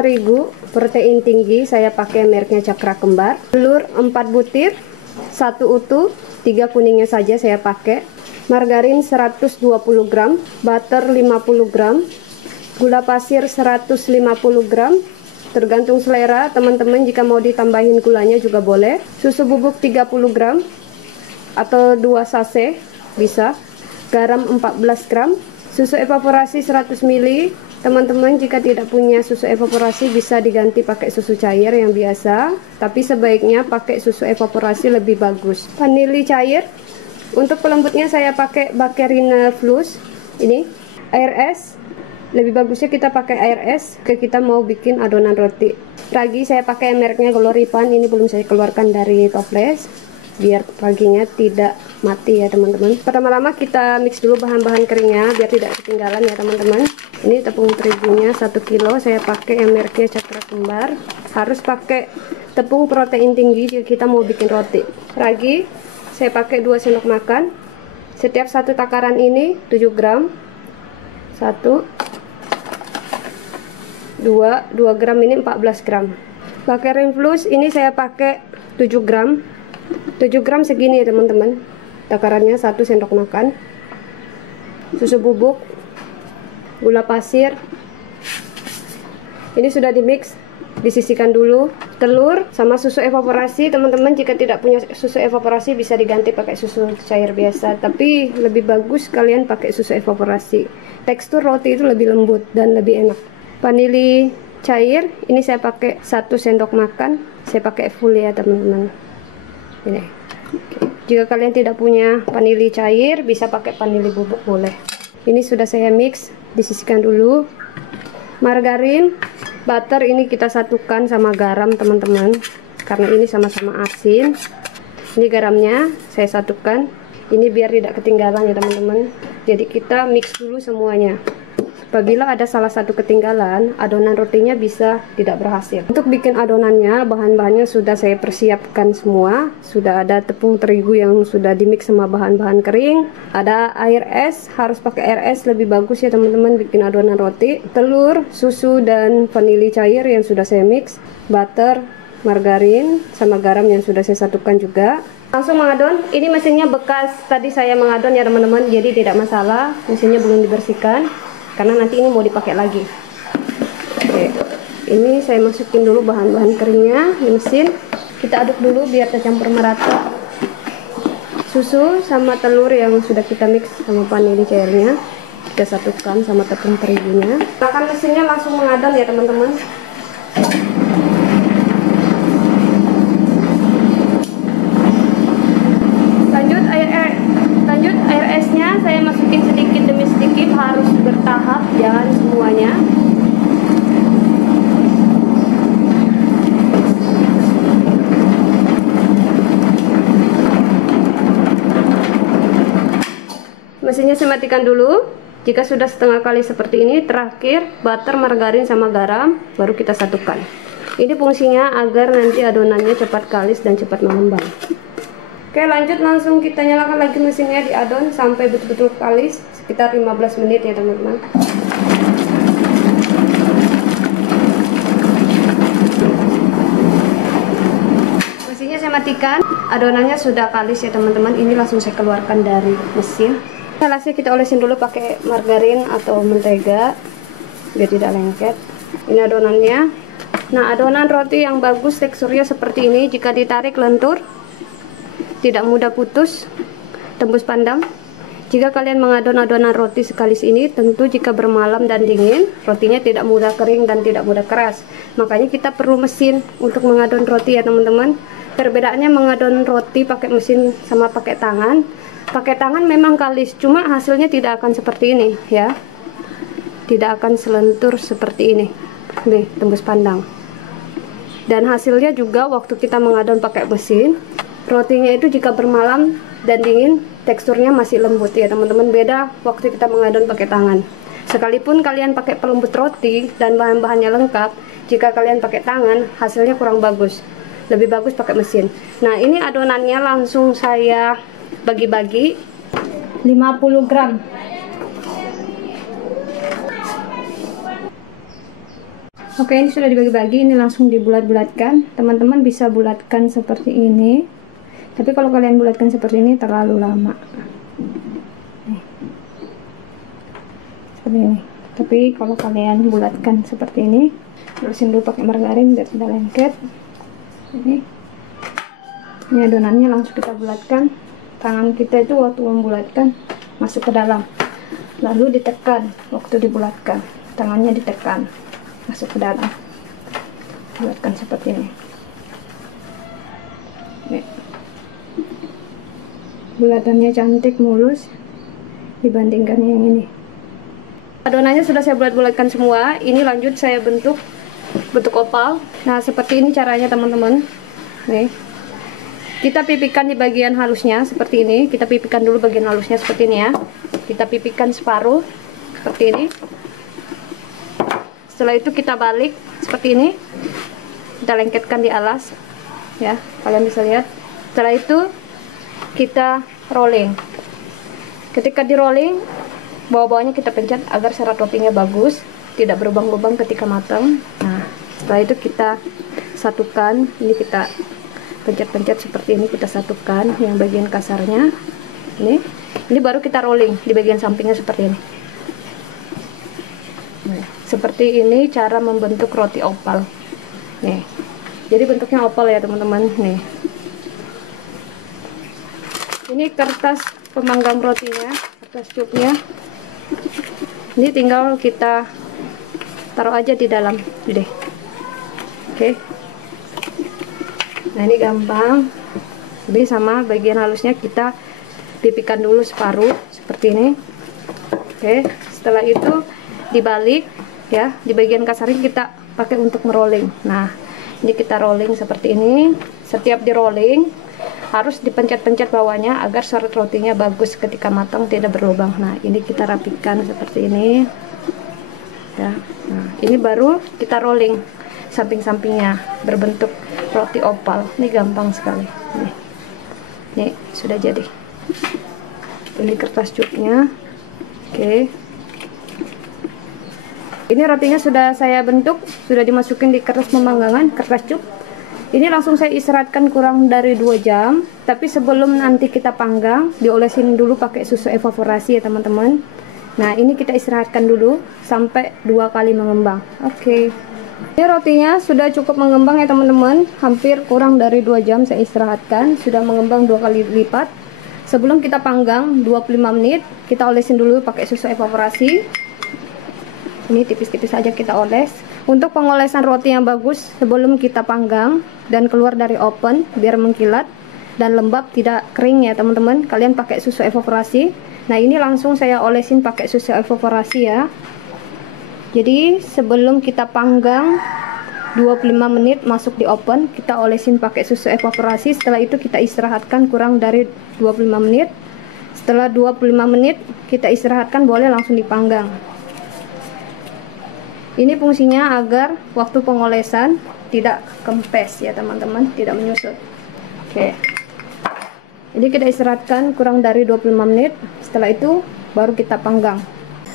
terigu protein tinggi, saya pakai mereknya Cakra Kembar. Telur 4 butir, 1 utuh, 3 kuningnya saja saya pakai. Margarin 120 gram, butter 50 gram, gula pasir 150 gram, tergantung selera teman-teman, jika mau ditambahin gulanya juga boleh. Susu bubuk 30 gram atau 2 sachet bisa. Garam 14 gram, susu evaporasi 100 ml. Teman-teman jika tidak punya susu evaporasi bisa diganti pakai susu cair yang biasa, tapi sebaiknya pakai susu evaporasi lebih bagus. Vanili cair, untuk pelembutnya saya pakai Bakerina Plus. Ini air es, lebih bagusnya kita pakai air es kita mau bikin adonan roti. Ragi saya pakai mereknya Gloripan, ini belum saya keluarkan dari toples biar raginya tidak mati ya teman-teman. Pertama-tama kita mix dulu bahan-bahan keringnya biar tidak ketinggalan ya teman-teman. Ini tepung terigunya 1 kilo, saya pakai yang mereknya Cakra Kembar. Harus pakai tepung protein tinggi jika kita mau bikin roti. Ragi saya pakai 2 sendok makan. Setiap satu takaran ini 7 gram. 1 2 gram ini 14 gram. Bakerin Plus ini saya pakai 7 gram. 7 gram segini ya teman-teman, takarannya 1 sendok makan. Susu bubuk, gula pasir, ini sudah dimix, disisihkan dulu. Telur sama susu evaporasi, teman-teman jika tidak punya susu evaporasi bisa diganti pakai susu cair biasa, tapi lebih bagus kalian pakai susu evaporasi. Tekstur roti itu lebih lembut dan lebih enak. Vanili cair, ini saya pakai 1 sendok makan, saya pakai full ya teman-teman. Ini. Jika kalian tidak punya vanili cair bisa pakai vanili bubuk boleh. Ini sudah saya mix, disisihkan dulu. Margarin, butter ini kita satukan sama garam teman-teman, karena ini sama-sama asin. Ini garamnya saya satukan, ini biar tidak ketinggalan ya teman-teman. Jadi kita mix dulu semuanya. Apabila ada salah satu ketinggalan, adonan rotinya bisa tidak berhasil. Untuk bikin adonannya, bahan-bahannya sudah saya persiapkan semua. Sudah ada tepung terigu yang sudah dimix sama bahan-bahan kering. Ada air es, harus pakai air es lebih bagus ya teman-teman bikin adonan roti. Telur, susu, dan vanili cair yang sudah saya mix. Butter, margarin, sama garam yang sudah saya satukan juga. Langsung mengadon. Ini mesinnya bekas, tadi saya mengadon ya teman-teman, jadi tidak masalah. Mesinnya belum dibersihkan karena nanti ini mau dipakai lagi. Oke, ini saya masukin dulu bahan-bahan keringnya di mesin. Kita aduk dulu biar tercampur merata. Susu sama telur yang sudah kita mix sama vanili cairnya kita satukan sama tepung terigunya. Bahkan mesinnya langsung mengadon ya teman-teman. Lanjut air esnya saya masukin sedikit demi sedikit, harus bertahap, jangan semuanya. Mesinnya saya matikan dulu. Jika sudah setengah kali seperti ini, terakhir butter, margarin, sama garam baru kita satukan. Ini fungsinya agar nanti adonannya cepat kalis dan cepat mengembang. Oke, lanjut langsung kita nyalakan lagi mesinnya, diadon sampai betul-betul kalis sekitar 15 menit ya teman-teman. Mesinnya saya matikan, adonannya sudah kalis ya teman-teman. Ini langsung saya keluarkan dari mesin. Halasnya kita olesin dulu pakai margarin atau mentega biar tidak lengket. Ini adonannya. Nah, adonan roti yang bagus teksturnya seperti ini, jika ditarik lentur, tidak mudah putus, tembus pandang. Jika kalian mengadon adonan roti sekalis ini, tentu jika bermalam dan dingin, rotinya tidak mudah kering dan tidak mudah keras. Makanya kita perlu mesin untuk mengadon roti ya teman-teman. Perbedaannya mengadon roti pakai mesin sama pakai tangan. Pakai tangan memang kalis, cuma hasilnya tidak akan seperti ini ya. Tidak akan selentur seperti ini. Nih, tembus pandang. Dan hasilnya juga waktu kita mengadon pakai mesin, rotinya itu jika bermalam dan dingin teksturnya masih lembut ya teman-teman. Beda waktu kita mengadon pakai tangan. Sekalipun kalian pakai pelembut roti dan bahan-bahannya lengkap, jika kalian pakai tangan hasilnya kurang bagus. Lebih bagus pakai mesin. Nah, ini adonannya langsung saya bagi-bagi 50 gram. Oke, ini sudah dibagi-bagi, ini langsung dibulat-bulatkan. Teman-teman bisa bulatkan seperti ini. Tapi kalau kalian bulatkan seperti ini terlalu lama. Nih. Seperti ini. Tapi kalau kalian bulatkan seperti ini, halusin dulu pakai margarin biar tidak lengket. Ini adonannya langsung kita bulatkan. Tangan kita itu waktu membulatkan masuk ke dalam, lalu ditekan. Waktu dibulatkan tangannya ditekan masuk ke dalam, bulatkan seperti ini. Nih. Bulatannya cantik, mulus dibandingkan yang ini. Adonannya sudah saya bulat-bulatkan semua. Ini lanjut saya bentuk opal. Nah, seperti ini caranya teman-teman. Nih, kita pipihkan di bagian halusnya seperti ini. Kita pipihkan dulu bagian halusnya seperti ini ya. Kita pipihkan separuh seperti ini. Setelah itu kita balik seperti ini. Kita lengketkan di alas ya, kalian bisa lihat. Setelah itu kita rolling. Ketika di rolling, bawah-bawahnya kita pencet agar serat rotinya bagus, tidak berlubang-lubang ketika matang. Nah, setelah itu kita satukan. Ini kita pencet-pencet seperti ini, kita satukan yang bagian kasarnya. Ini baru kita rolling di bagian sampingnya seperti ini. Nah, seperti ini cara membentuk roti opal. Nih, jadi bentuknya opal ya teman-teman. Nih, ini kertas pemanggang rotinya, kertas cupnya. Ini tinggal kita taruh aja di dalam, deh. Oke. Nah, ini gampang. Jadi sama bagian halusnya kita pipihkan dulu separuh seperti ini. Oke, setelah itu dibalik ya, di bagian kasarnya kita pakai untuk merolling. Nah, ini kita rolling seperti ini. Setiap di rolling harus dipencet-pencet bawahnya agar serat rotinya bagus ketika matang, tidak berlubang. Nah, ini kita rapikan seperti ini ya. Nah, ini baru kita rolling samping-sampingnya berbentuk roti opal. Ini gampang sekali. Nih sudah jadi. Ini kertas cupnya. Oke. Ini rotinya sudah saya bentuk, sudah dimasukin di kertas pemanggangan, kertas cup. Ini langsung saya istirahatkan kurang dari 2 jam. Tapi sebelum nanti kita panggang, diolesin dulu pakai susu evaporasi ya teman-teman. Nah, ini kita istirahatkan dulu sampai 2 kali mengembang. Oke. Ini rotinya sudah cukup mengembang ya teman-teman. Hampir kurang dari 2 jam saya istirahatkan. Sudah mengembang 2 kali lipat. Sebelum kita panggang 25 menit, kita olesin dulu pakai susu evaporasi. Ini tipis-tipis aja kita oles. Untuk pengolesan roti yang bagus sebelum kita panggang dan keluar dari oven biar mengkilat dan lembab, tidak kering ya teman-teman, kalian pakai susu evaporasi. Nah, ini langsung saya olesin pakai susu evaporasi ya. Jadi sebelum kita panggang 25 menit masuk di oven, kita olesin pakai susu evaporasi. Setelah itu kita istirahatkan kurang dari 25 menit. Setelah 25 menit kita istirahatkan, boleh langsung dipanggang. Ini fungsinya agar waktu pengolesan tidak kempes ya teman-teman, tidak menyusut. Oke. Jadi kita istirahatkan kurang dari 25 menit. Setelah itu baru kita panggang.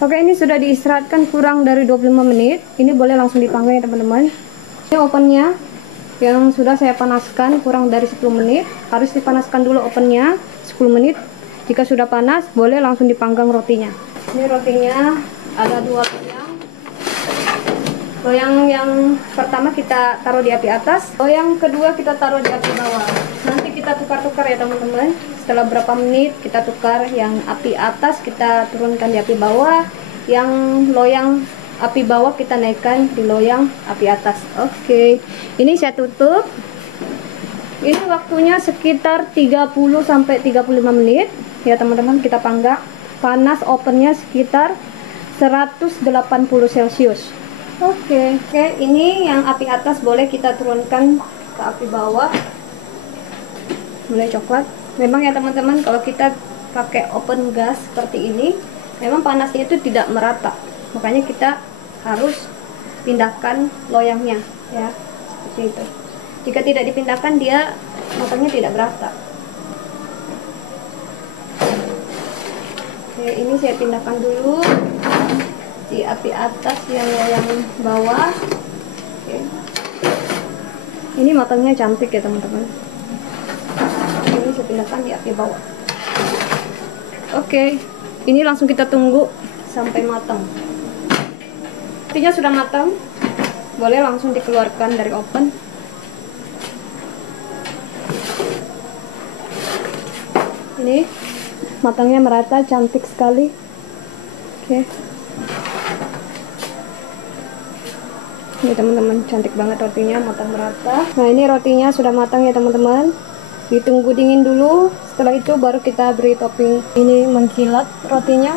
Oke, ini sudah diistirahatkan kurang dari 25 menit. Ini boleh langsung dipanggang ya teman-teman. Ini ovennya yang sudah saya panaskan kurang dari 10 menit. Harus dipanaskan dulu ovennya 10 menit. Jika sudah panas, boleh langsung dipanggang rotinya. Ini rotinya ada 2 loyang. Loyang yang pertama kita taruh di api atas, loyang kedua kita taruh di api bawah. Nanti kita tukar-tukar ya teman-teman. Setelah berapa menit kita tukar, yang api atas kita turunkan di api bawah, yang loyang api bawah kita naikkan di loyang api atas. Oke, ini saya tutup. Ini waktunya sekitar 30-35 menit ya teman-teman, kita panggang. Panas ovennya sekitar 180 celcius. Oke, ini yang api atas boleh kita turunkan ke api bawah, mulai coklat. Memang ya teman-teman, kalau kita pakai oven gas seperti ini, memang panasnya itu tidak merata, makanya kita harus pindahkan loyangnya ya, seperti itu. Jika tidak dipindahkan, dia matangnya tidak merata. Oke, ini saya pindahkan dulu di api atas yang loyang bawah. Ini matangnya cantik ya teman-teman. Ini saya pindahkan di api bawah. Oke, ini langsung kita tunggu sampai matang. Rotinya sudah matang, boleh langsung dikeluarkan dari oven. Ini matangnya merata, cantik sekali. Oke. Ini teman-teman, cantik banget rotinya, matang merata. Nah, ini rotinya sudah matang ya teman-teman. Ditunggu dingin dulu. Setelah itu baru kita beri topping. Ini mengkilat rotinya.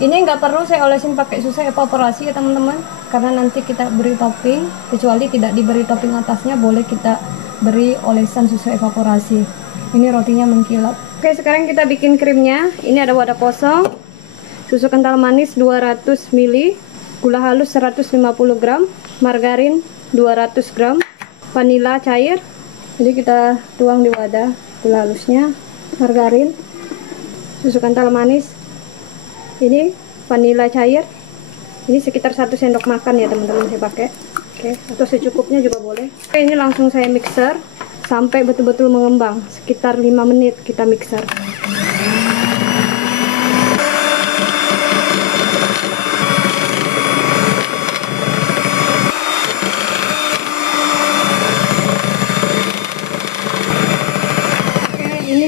Ini nggak perlu saya olesin pakai susu evaporasi ya teman-teman, karena nanti kita beri topping. Kecuali tidak diberi topping atasnya, boleh kita beri olesan susu evaporasi. Ini rotinya mengkilat. Oke, sekarang kita bikin krimnya. Ini ada wadah kosong, susu kental manis 200 ml, gula halus 150 gram, margarin 200 gram, vanila cair. Jadi kita tuang di wadah gula halusnya, margarin, susu kental manis, ini vanila cair. Ini sekitar 1 sendok makan ya teman-teman saya pakai. Oke, atau secukupnya juga boleh. Oke, ini langsung saya mixer sampai betul-betul mengembang. Sekitar 5 menit kita mixer.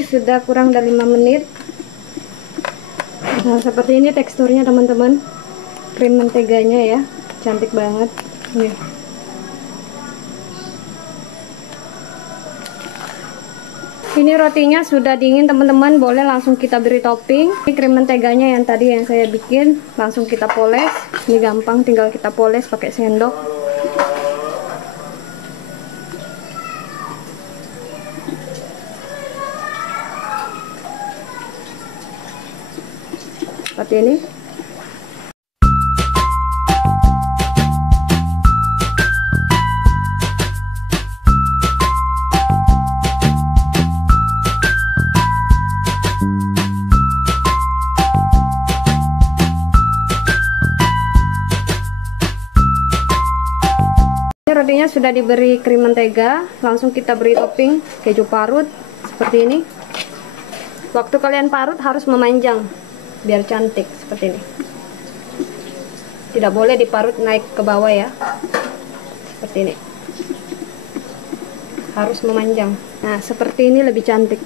Sudah kurang dari 5 menit. Nah, seperti ini teksturnya teman-teman, krim menteganya ya, cantik banget nih. Ini rotinya sudah dingin teman-teman, boleh langsung kita beri topping. Ini krim menteganya yang tadi yang saya bikin, langsung kita poles. Ini gampang, tinggal kita poles pakai sendok. Seperti ini. Rotinya sudah diberi krim mentega, langsung kita beri topping keju parut seperti ini. Waktu kalian parut harus memanjang biar cantik seperti ini. Tidak boleh diparut naik ke bawah ya, seperti ini. Harus memanjang. Nah, seperti ini lebih cantik.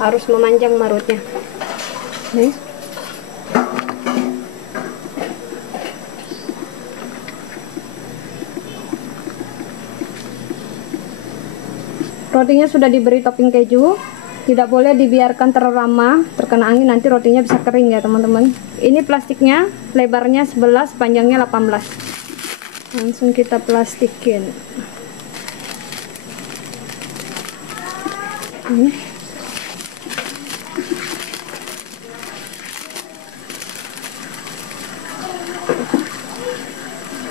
Harus memanjang marutnya. Nih. Rotinya sudah diberi topping keju. Tidak boleh dibiarkan terlalu lama, terkena angin nanti rotinya bisa kering ya teman-teman. Ini plastiknya, lebarnya 11, panjangnya 18. Langsung kita plastikin. Ini.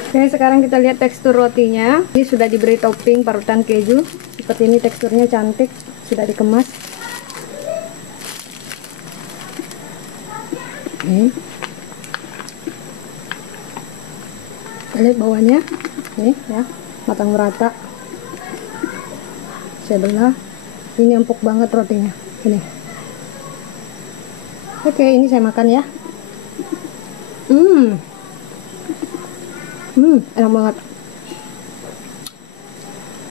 Oke, sekarang kita lihat tekstur rotinya. Ini sudah diberi topping parutan keju. Seperti ini teksturnya cantik, sudah dikemas. Nih. Lihat bawahnya. Nih ya, matang merata. Saya belah. Ini empuk banget rotinya. Ini. Oke, ini saya makan ya. Enak banget.